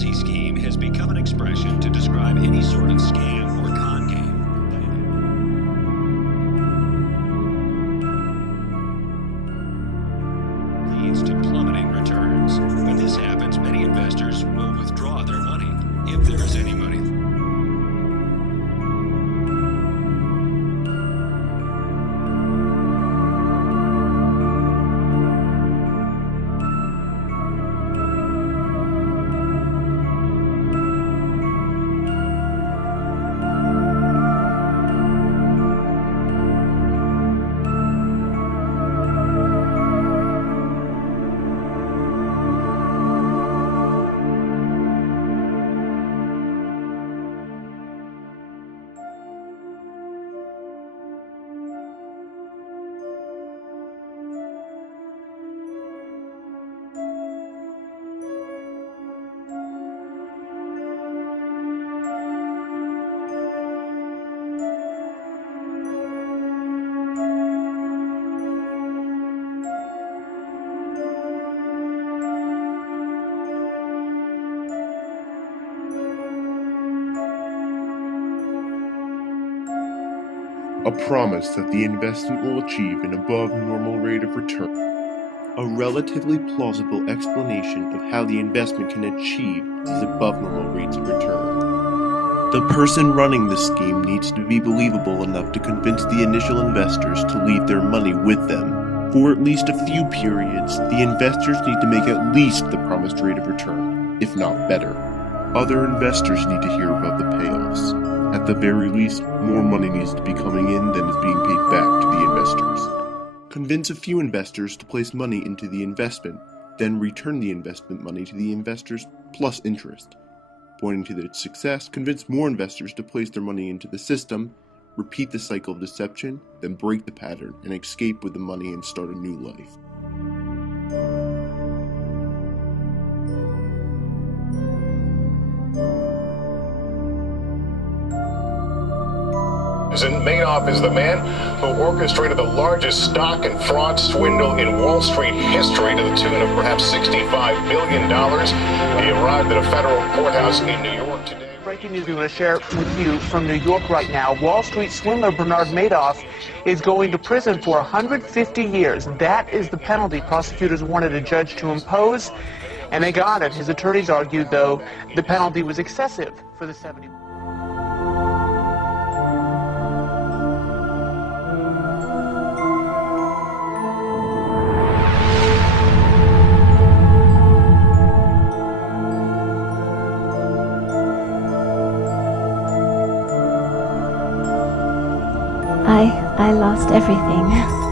Ponzi scheme has become an expression to describe any sort of scam or con game that leads to plummeting returns. When this happens, many investors will withdraw their money, if there is any money. A promise that the investment will achieve an above-normal rate of return. A relatively plausible explanation of how the investment can achieve these above-normal rates of return. The person running the scheme needs to be believable enough to convince the initial investors to leave their money with them. For at least a few periods, the investors need to make at least the promised rate of return, if not better. Other investors need to hear about the payoffs. At the very least, more money needs to be coming in than is being paid back to the investors. Convince a few investors to place money into the investment, then return the investment money to the investors plus interest. Pointing to their success, convince more investors to place their money into the system, repeat the cycle of deception, then break the pattern and escape with the money and start a new life. Madoff is the man who orchestrated the largest stock and fraud swindle in Wall Street history to the tune of perhaps $65 billion. He arrived at a federal courthouse in New York today. Breaking news we want to share with you from New York right now. Wall Street swindler Bernard Madoff is going to prison for 150 years. That is the penalty prosecutors wanted a judge to impose, and they got it. His attorneys argued, though, the penalty was excessive for the 70. I lost everything.